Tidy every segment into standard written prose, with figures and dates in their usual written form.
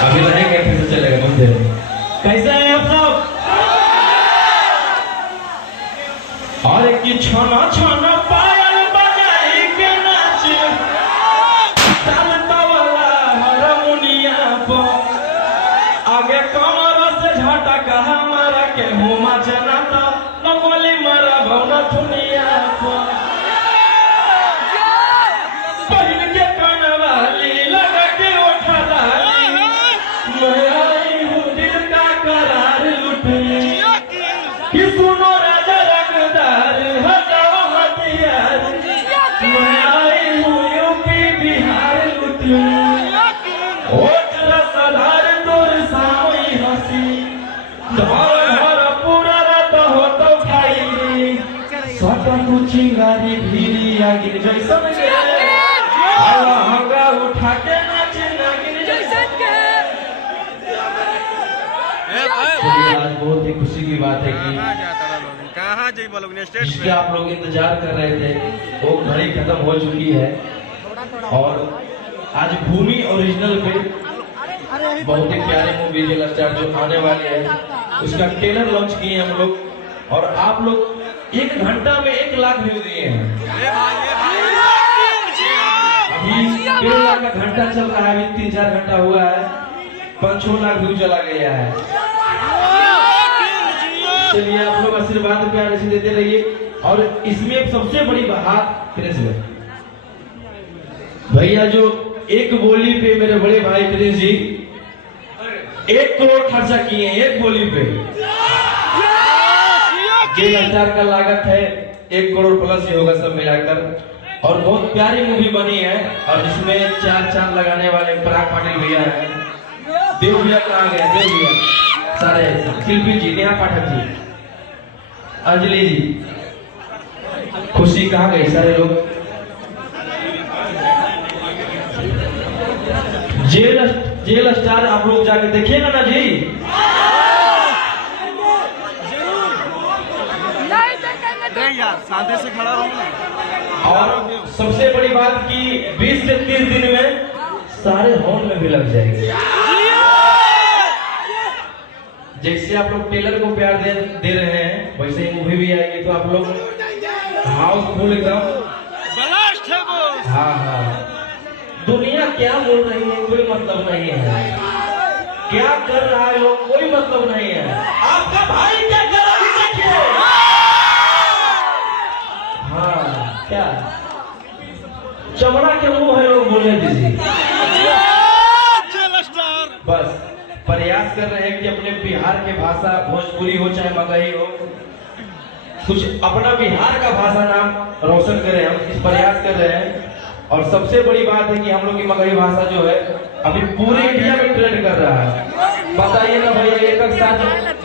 अभी रहेंगे फिर से चलेगा मंदिर। कैसे हैं आप सब? और की छाना छाना पायल बजाई के नाच तालता वाला हारमोनिया पर आगे कमर से झटका हमारा के हुमा चनाता नकली मरा भवना दुनिया पर पहन के कनवाली लगा के उठा डाली मैं आई हूँ दिल का करार लुटने कि सुनो राजा रंगदार हजाओ हथियार मैं आई हूँ यूपी बिहार लुटने ओट रसदार तोर सामई हंसी धर धर पूरा रात हो तो खाई सटा तू चिंगारी भीरी आगिन जैसन के हंगा उठा के नाच नागिन जैसन के। आज बहुत ही खुशी की बात है कि कहाँ जी बोलोगे स्टेट जिसके आप लोग इंतजार कर रहे थे वो घड़ी खत्म हो चुकी है और आज भूमि ओरिजिनल पे बहुत ही प्यारे मूवी जेलर स्टार जो आने वाले हैं उसका ट्रेलर लॉन्च किए हम लोग और आप लोग 1 घंटा में 1 लाख व्यू दिए हैं। अभी 1.5 लाख का घंटा चल रहा है, अभी 3-4 घंटा हुआ है, 5-6 लाख व्यू चला गया है। चलिए आप लोग आशीर्वाद प्यार से देते रहिए। और इसमें सबसे बड़ी बात प्रिंस भैया जो एक बोली पे मेरे बड़े भाई प्रिंस जी 1 करोड़ खर्चा किए हैं एक बोली पे। जेल स्टार का लागत है 1 करोड़ प्लस ही होगा सब मिलाकर और बहुत प्यारी मूवी बनी है और जिसमें 4 चांद लगाने वाले पराग पाटिल भैया है। देव भैया कहाँ गए? देव भैया सारे शिल्पी जी, नेहा पाठक जी, अंजलि जी, खुशी कहाँ गई? सारे लोग जेल स्टार आप लोग जाके देखिएगा ना जी। यार साधे से खड़ा रहूं। और सबसे बड़ी बात कि 20 से 30 दिन में सारे हॉल में भी लग जाएगी। जैसे आप लोग टेलर को प्यार दे रहे हैं वैसे ही मूवी भी आएगी तो आप लोग हाउसफुल एकदम ब्लास्ट है वो। हाँ हाँ दुनिया क्या बोल रही है कोई मतलब नहीं है, क्या कर रहा है लोग कोई मतलब नहीं है, आपका भाई क्या कर रहा है देखिए। हाँ क्या चमड़ा के मुंह है लोग बोलने दीजिए। बस प्रयास कर रहे हैं कि अपने बिहार के भाषा भोजपुरी हो चाहे मगही हो कुछ अपना बिहार का भाषा नाम रोशन करें, हम इस प्रयास कर रहे हैं। और सबसे बड़ी बात है कि हम लोग की मगही भाषा जो है अभी पूरे इंडिया में ट्रेंड कर रहा है। बताइए ना भैया एक साथ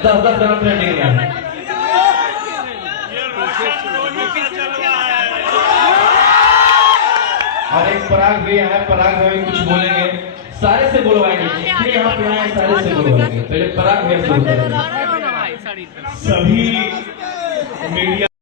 10-10 जना ट्रेंडिंग में है। और एक पराग भैया है, पराग भैया कुछ बोलेंगे, सारे से बोलवाएंगे फिर यहाँ पे आए सारे से बोलवाएंगे। पहले पराग भैया से बोलेंगे। सभी मीडिया